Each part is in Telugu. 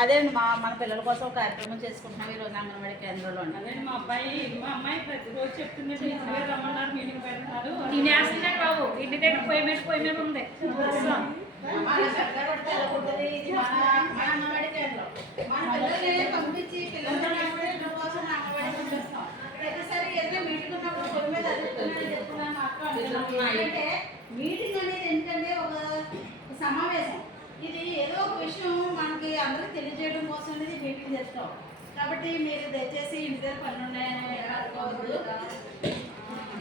అదే మన పిల్లల కోసం ఒక కార్యక్రమం చేసుకుంటున్నాం ఈరోజు అంగన్వాడీ కేంద్రంలో. అదే మా అమ్మాయి ప్రతిరోజు చెప్తుంది రమ్మన్నారు, మీటింగ్ పెడతారు. తినేస్తున్నాడు బాబు, ఇంటి దగ్గర పొయ్యి మీద ఉంది. అంగన్వాడీ కేంద్రం మన పిల్లల్ని పంపించి పిల్లల కోసం అంగన్వాడీ పంపిస్తాం. ప్రతిసారి ఏదైనా మీటింగ్ ఉన్నప్పుడు పొయ్యి మీద అంటే మీటింగ్ అనేది ఏంటంటే ఒక సమావేశం. ఇది ఏదో ఒక విషయం మనకి అందరికి తెలియజేయడం కోసం అనేది మీటింగ్ చేస్తాం. కాబట్టి మీరు దయచేసి ఇంటి దగ్గర పనులు ఉన్నాయని అనుకోవద్దు.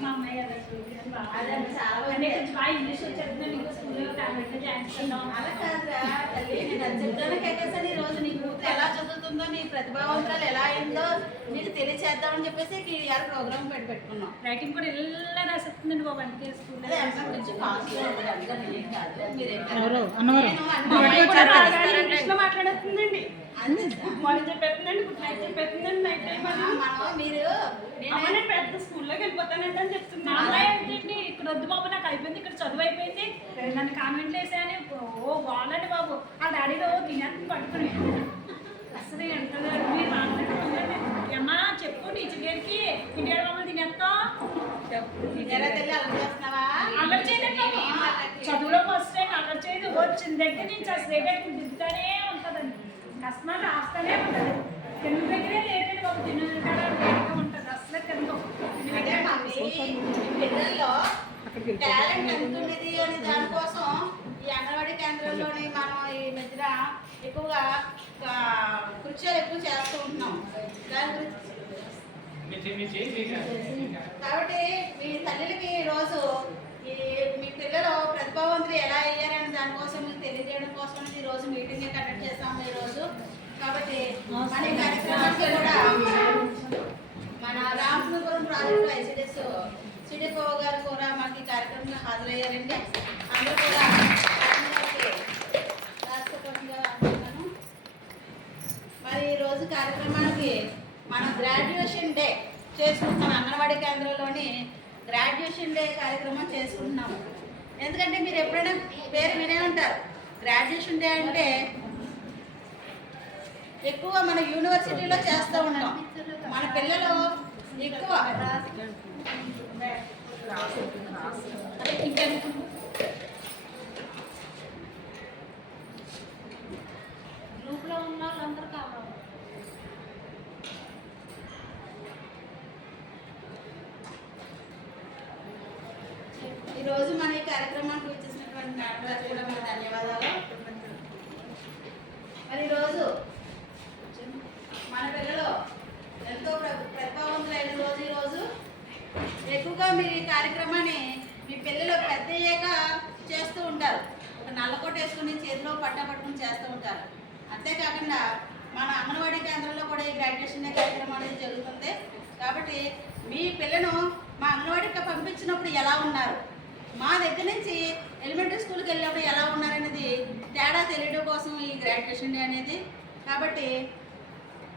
మా అమ్మాయి అదే చాలా బాగా ఇంగ్లీష్ వచ్చేది, స్కూల్లో జాయిన్ చేద్దాం. అలా కాదురా తల్లి, నేను అది చెప్తానికి ఎక్కేసాను. ఈ రోజు నీ కూతురు ఎలా చదువుతుందో, నీ ప్రతిభావంతురాలు ఎలా అయిందో నీకు తెలియచేద్దామని చెప్పేసి ఇవాళ ప్రోగ్రామ్ పెట్టుకున్నాం. రైటింగ్ కూడా ఇలా రాసేస్తుందండి బాబు, అందుకే స్కూల్ గురించి మాట్లాడుతుందండి. మార్నింగ్ చెప్పేస్తుందండి, గుడ్ నైట్ చెప్పేస్తుందండి. నైట్ టైం మీరు పెద్ద స్కూల్లోకి వెళ్ళిపోతానండి అని చెప్తుంది. ఏంటండి ఇక్కడ వద్దు బాబు, నాకు అయిపోయింది, ఇక్కడ చదువు అయిపోయింది, నన్ను కామెంట్లు వేసాయని ఓ బాగుందండి బాబు. ఆ డాడీలో తినేస్తుంది పట్టుకుని అసలు ఎంత మీరు మాట్లాడుతుందండి. అమ్మా చెప్పు టీచర్ గారికి ఇంటి మమ్మల్ని తినేస్తాం. అల్లరి చేయదండి బాబు, చదువులో ఫస్ట్ టైం అల్లరి చేయదు. వచ్చిన దగ్గర నుంచి అసలు ఏదైతే దిద్దుతానే ఉంటుందండి, కష్టమాలు రాస్తానే ఉంటుంది. తిన్న దగ్గరే లేదండి బాబు, తిన్న లేట్గా ఉంటుంది, అసలే తిందాం. పిల్లల్లో టాలెంట్ ఎంత ఉన్నది అనే దానికోసం ఈ అంగన్వాడీ కేంద్రంలోని మనం ఈ మధ్యన ఎక్కువగా కృషిలు ఎక్కువ చేస్తూ ఉంటున్నాం. దాని గురించి కాబట్టి మీ తల్లికి ఈరోజు మీ పిల్లలు ప్రతిభావంతులు ఎలా అయ్యారని దానికోసం మీకు తెలియజేయడం కోసం ఈరోజు మీటింగ్ కండక్ట్ చేస్తాము ఈరోజు. కాబట్టి మన కార్యక్రమానికి కూడా మన రామచంద్రపురం ప్రాజెక్టు ఐసిడిఎస్ సిడిపో గారు కూడా మనకి కార్యక్రమంలో హాజరయ్యారండి. అందరూ కూడా అనుకుంటున్నాను. మరి ఈరోజు కార్యక్రమానికి మనం గ్రాడ్యుయేషన్ డే చేసుకుంటున్నాం. అంగన్వాడీ కేంద్రంలోని గ్రాడ్యుయేషన్ డే కార్యక్రమం చేసుకుంటున్నాము. ఎందుకంటే మీరు ఎప్పుడైనా పేరు వినే ఉంటారు. గ్రాడ్యుయేషన్ డే అంటే ఎక్కువ మన యూనివర్సిటీలో చేస్తూ ఉంటాం. మన పిల్లలు ఎక్కువ గ్రూప్లో ఉన్న వాళ్ళందరూ కావాలి. ఈరోజు మన ఈ కార్యక్రమానికి వచ్చేసినటువంటి మేడం కూడా మన ధన్యవాదాలు. మరి ఈరోజు మన పిల్లలు ఎంతో ప్రతిభావంతులైన రోజు ఈరోజు. ఎక్కువగా మీరు ఈ కార్యక్రమాన్ని మీ పిల్లలు పెద్ద అయ్యాక చేస్తూ ఉంటారు. ఒక నల్లకోట వేసుకుని చేతిలో పట్టుకుని చేస్తూ ఉంటారు. అంతేకాకుండా మన అంగన్వాడీ కేంద్రంలో కూడా ఈ గ్రాడ్యుయేషన్ కార్యక్రమం అనేది జరుగుతుంది. కాబట్టి మీ పిల్లను మా అంగన్వాడీకి పంపించినప్పుడు ఎలా ఉన్నారు, మా దగ్గర నుంచి ఎలిమెంటరీ స్కూల్కి వెళ్ళినప్పుడు ఎలా ఉన్నారనేది తేడా తెలియడం కోసం ఈ గ్రాడ్యుయేషన్ డే అనేది. కాబట్టి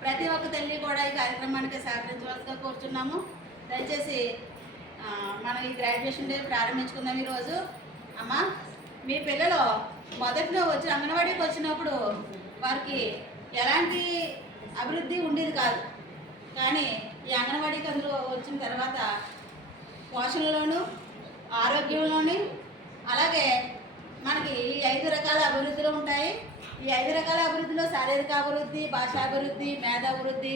ప్రతి ఒక్క తల్లి కూడా ఈ కార్యక్రమానికి సహకరించవలసిగా కోరుచున్నాము. దయచేసి మనం ఈ గ్రాడ్యుయేషన్ డే ప్రారంభించుకుందాం ఈరోజు. అమ్మ, మీ పిల్లలు మొదట్లో వచ్చి అంగన్వాడీకి వచ్చినప్పుడు వారికి ఎలాంటి అభివృద్ధి ఉండేది కాదు. కానీ ఈ అంగన్వాడీకి అందులో వచ్చిన తర్వాత పోషణలోను, ఆరోగ్యంలోని, అలాగే మనకి ఈ 5 రకాల అభివృద్ధులు ఉంటాయి. ఈ 5 రకాల అభివృద్ధిలో శారీరక అభివృద్ధి, భాషాభివృద్ధి, మేధాభివృద్ధి,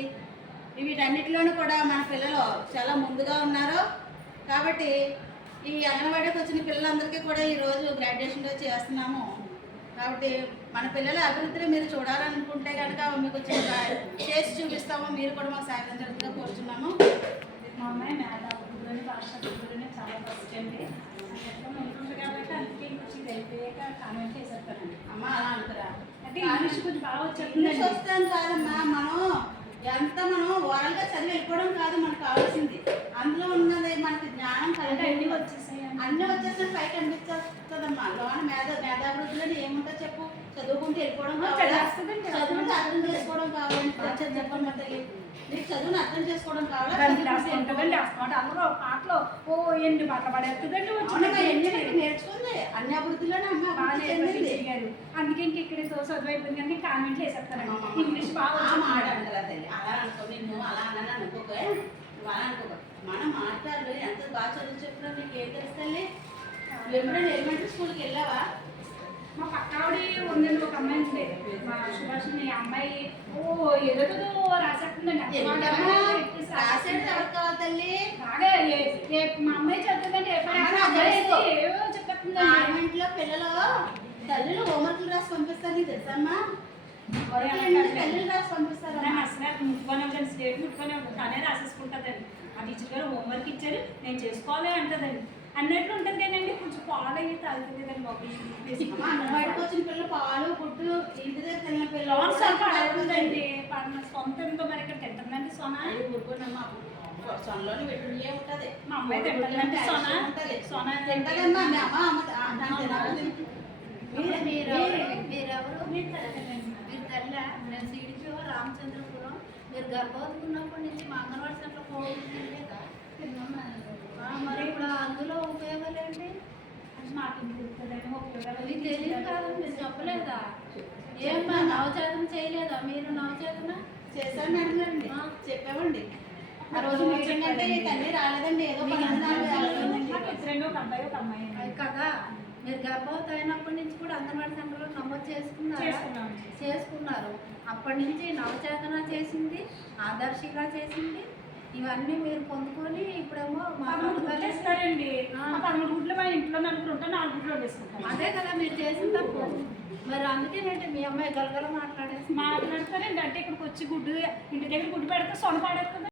వీటన్నిటిలోనూ కూడా మన పిల్లలు చాలా ముందుగా ఉన్నారు. కాబట్టి ఈ అంగన్వాడీకి వచ్చిన పిల్లలందరికీ కూడా ఈరోజు గ్రాడ్యుయేషన్ డే చేస్తున్నాము. కాబట్టి మన పిల్లల అభివృద్ధిని మీరు చూడాలనుకుంటే కనుక మీకు చేసి చూపిస్తాము. మీరు కూడా మాకు సహకరించాల్సిందిగా కోరుచున్నాము. మా అమ్మాయి మేధాభివృద్ధిలోని, భాషాభివృద్ధిలోనే చాలా ఫస్ట్ అండి. ఉంటుంది కాబట్టి అందుకే ఇంకొచ్చి వెళ్ళిపోయాక కామెంట్ చేసేస్తానండి. అమ్మ అలా అంటారా? అంటే ఇంగ్లీష్ కొంచెం బాగా ఇంగ్లీష్ వస్తాను కాదమ్మా, మనం ఓరల్గా చదివి వెళ్ళిపోవడం కాదు మనకు కావాల్సింది. అందులో ఉన్నది మనకి జ్ఞానం కలిగి అన్నీ వచ్చేసాయి. అన్నీ వచ్చేసిన పైకి అనిపించేస్తుంది వస్తుందమ్మా. లోన మేధాభివృద్ధిలో ఏముంటుంది చెప్పు? చదువుకుంటూ వెళ్ళిపోవడం కావాలా? చదివేస్తుందండి. చదువుని అర్థం చేసుకోవడం కావాలంటే చెప్పమ్మా తల్లి. నీకు చదువుని అర్థం చేసుకోవడం కావాలా? ఉంటుందండి అసలు అందరూ పాటలో ఓ ఎన్ని పాటలు పడేస్తుందండి అవునమ్మా, ఎన్ని నేర్చుకుంది అన్ని అభివృద్ధిలోనే అమ్మ బాగా అభివృద్ధి చెందింది. గారు. అందుకే ఇంక ఇక్కడ చదువు అయిపోయింది కానీ కాన్వెంట్లు వేసేస్తారండి. ఇంగ్లీష్ బాగా ఆ మాట అంటారా తల్లి? అలా అనుకో, నిన్ను అలా అలా అనుకోక నువ్వు అలా అనుకోక. మనం మాట్లాడు ఎంత బాగా చదువు చెప్పినా నీకు ఏం తెలుస్తుంది? నువ్వు ఎప్పుడైనా ఎలిమెంటరీ స్కూల్కి వెళ్ళావా? మా పక్కావిడి ఉందండి ఒక అమ్మాయి ఉంది మా సుభాషిణి అమ్మాయి ఓ ఏదో రాసేస్తుందండి ఎందుకమ్మా? రాసేది ఎవరికి కావాలి తల్లి? బాగా మా అమ్మాయి చదువుతుందండి ఏవో చెప్పేస్తుందండి. గవర్నమెంట్లో పిల్లలు తల్లులు హోంవర్క్లు రాసి పంపిస్తారు, నీకు తెలుసమ్మా? తల్లులు రాసి పంపిస్తారు. నేను అసలు ముట్టుకొని ఉంటుంది స్టేట్ ముట్టుకొని ఉంటుంది తనే రాసేసుకుంటుందండి. ఆ టీచర్ గారు హోంవర్క్ ఇచ్చారు నేను చేసుకోవాలి అంటుందండి. అన్నట్లు ఉంటుంది కదండి కొంచెం పాలు అయ్యి తాగుతుందండి బాబు. బయటకు వచ్చిన పిల్లలు పాలు గుడ్డు ఇంటి దగ్గర తిన్న లోన్ సొంత పిల్లలు అడుగుతుందండి సొంత ఎంతో మరి ఇక్కడ తింటుందండి సోనా. ఊరుకోనమ్మా, సొనలోని వెట్టుడియే ఉంటుంది. మా అమ్మాయి తింటుందండి సోనా. సోనా తింటదమ్మా, మీ అమ్మ తినాలి. మీరెవరు? మీరు తెల్ల నేను సిడిపిఓ రామచంద్రపురం. మీరు గర్భవతి ఉన్నప్పటి నుంచి మా అంగన్వాడీ సెంటర్ పోతుంది లేదా? మరి ఇప్పుడు అందులో ఉపయోగాలు ఏంటి? మీకు తెలియదు కాదు, మీరు చెప్పలేదా? ఏమ్మా నవచేతన చేయలేదా? మీరు నవచేతన చేశాను అడిగారండి, చెప్పామండి. ఆ రోజు మీటింగ్ అంటే తల్లి రాలేదండి, ఏదో రెండు ఒక అబ్బాయి ఒక అమ్మాయి అది కదా. మీరు గర్భవతి అయినప్పటి నుంచి కూడా అంగన్వాడీ సెంటర్లో నమోదు చేసుకున్నారు. అప్పటి నుంచి నవచేతన చేసింది, ఆదర్శిగా చేసింది, ఇవన్నీ మీరు పొందుకొని ఇప్పుడేమో ఇస్తారండి. 13 గుడ్లు మా ఇంట్లో నలుగురు ఉంటే 4 గుడ్లు వేసుకుంటాం. అదే కదా మీరు చేసిన తప్పు. మరి అందుకేనంటే మీ అమ్మాయి గలగల మాట్లాడేసి మాట్లాడతారండి. అంటే ఇక్కడికి వచ్చి గుడ్డు ఇంటి దగ్గర గుడ్డు పెడితే సొన పాడేస్తుంది.